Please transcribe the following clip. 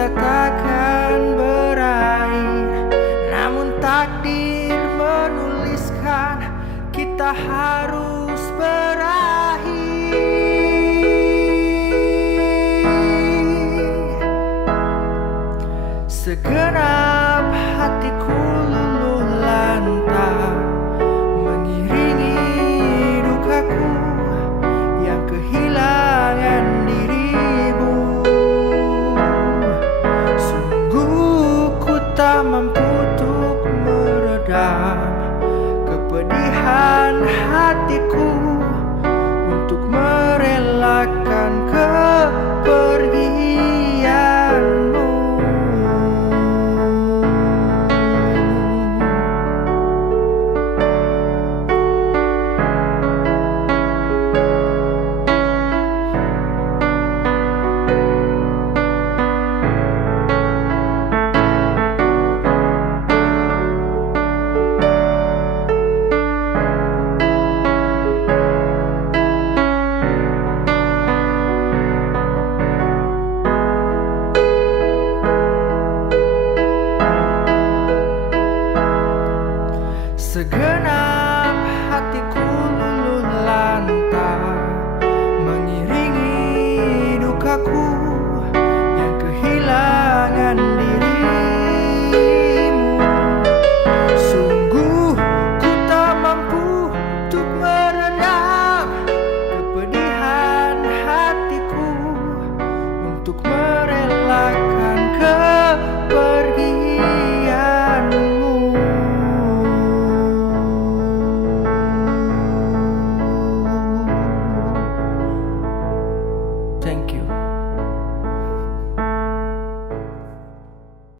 kita takkan berakhir, namun takdir menuliskan kita harus berakhir. Segenap hatiku luluh lantak mengiringi dukaku yang kehilangan dirimu. Sungguh ku tak mampu untuk meredam kepedihan hatiku, untuk merelakan kepergianmu. Segenap hatiku luluh lantak mengiringi dukaku yang kehilangan dirimu. Sungguh ku tak mampu untuk meredam kepedihan hatiku, untuk